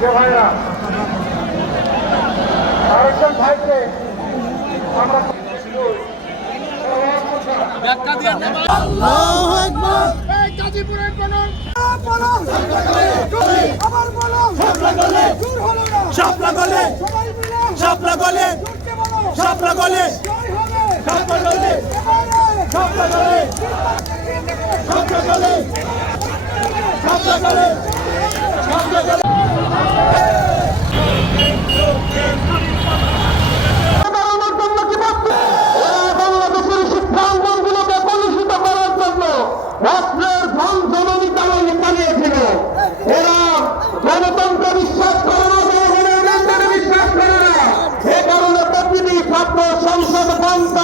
যে ভাইরা আরেকজন ভাইকে আমরা আল্লাহু আকবার। এই গাজীপুরের কোন শাপলা গলে শাপলা গলে শাপলা গলে শাপলা গলে শাপলা গলে শাপলা গলে শাপলা গলে শাপলা গলে বাংলাদেশের শিক্ষাঙ্গনগুলোকে কলুষিত করার জন্য রাষ্ট্রের ধন জননী চালিয়েছিল। এরা গণতন্ত্র বিশ্বাস করে না, জনগণের নিয়ন্ত্রণে বিশ্বাস করে না। এ কারণে প্রতিটি ছাত্র সংসদ বন্ধ